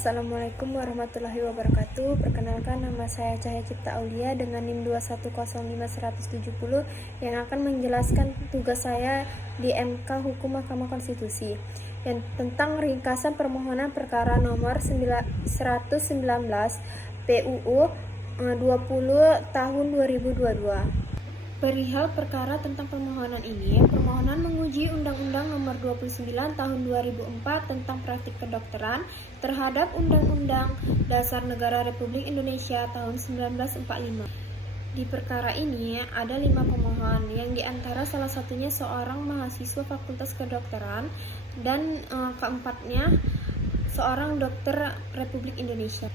Assalamualaikum warahmatullahi wabarakatuh. Perkenalkan, nama saya Cahaya Cipta Aulia dengan NIM 2105170 yang akan menjelaskan tugas saya di MK Hukum Mahkamah Konstitusi yang tentang ringkasan permohonan perkara nomor 119 PUU 20 tahun 2022. Perihal perkara tentang permohonan ini, permohonan menguji Undang-Undang Nomor 29 Tahun 2004 tentang Praktik Kedokteran terhadap Undang-Undang Dasar Negara Republik Indonesia tahun 1945. Di perkara ini ada 5 pemohon, yang diantara salah satunya seorang mahasiswa Fakultas Kedokteran dan keempatnya seorang dokter Republik Indonesia.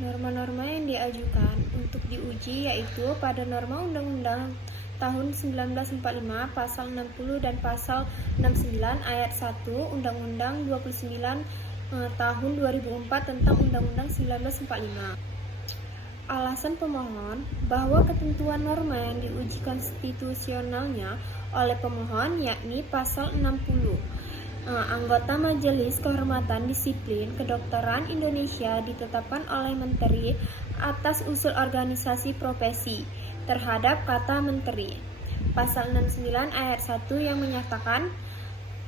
Norma-norma yang diajukan untuk diuji yaitu pada norma Undang-Undang tahun 1945 pasal 60 dan pasal 69 ayat 1 Undang-Undang 29 tahun 2004 tentang Undang-Undang 1945. Alasan pemohon bahwa ketentuan norma yang diuji konstitusionalnya oleh pemohon yakni pasal 60. Anggota Majelis Kehormatan Disiplin Kedokteran Indonesia ditetapkan oleh Menteri atas usul organisasi profesi terhadap kata Menteri. Pasal 69 ayat 1 yang menyatakan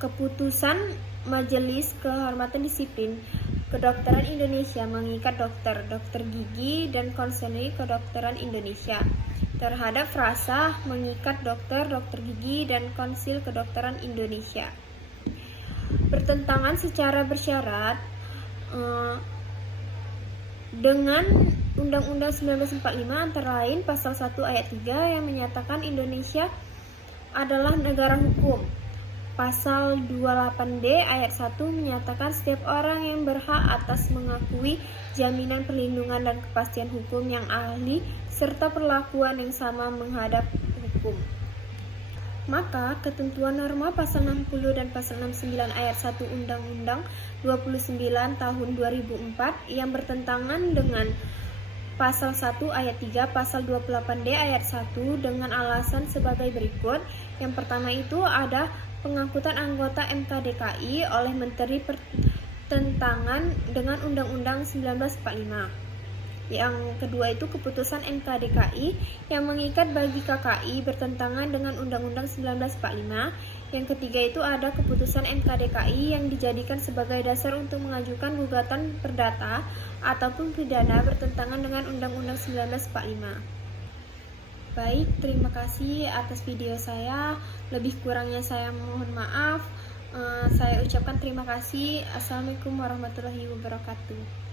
keputusan Majelis Kehormatan Disiplin Kedokteran Indonesia mengikat dokter gigi dan konselor kedokteran Indonesia terhadap frasa mengikat dokter gigi dan konsil kedokteran Indonesia. Bertentangan secara bersyarat dengan Undang-Undang 1945 antara lain pasal 1 ayat 3 yang menyatakan Indonesia adalah negara hukum. Pasal 28D ayat 1 menyatakan setiap orang yang berhak atas mengakui jaminan perlindungan dan kepastian hukum yang ahli serta perlakuan yang sama menghadap hukum. Maka ketentuan norma pasal 60 dan pasal 69 ayat 1 Undang-Undang 29 tahun 2004 yang bertentangan dengan pasal 1 ayat 3 pasal 28D ayat 1 dengan alasan sebagai berikut. Yang pertama itu ada pengangkutan anggota MKDKI oleh Menteri bertentangan dengan Undang-Undang 1945. Yang kedua itu keputusan MKDKI yang mengikat bagi KKI bertentangan dengan Undang-Undang 1945. Yang ketiga itu ada keputusan MKDKI yang dijadikan sebagai dasar untuk mengajukan gugatan perdata ataupun pidana bertentangan dengan Undang-Undang 1945. Baik, terima kasih atas video saya. Lebih kurangnya saya mohon maaf. Saya ucapkan terima kasih. Assalamualaikum warahmatullahi wabarakatuh.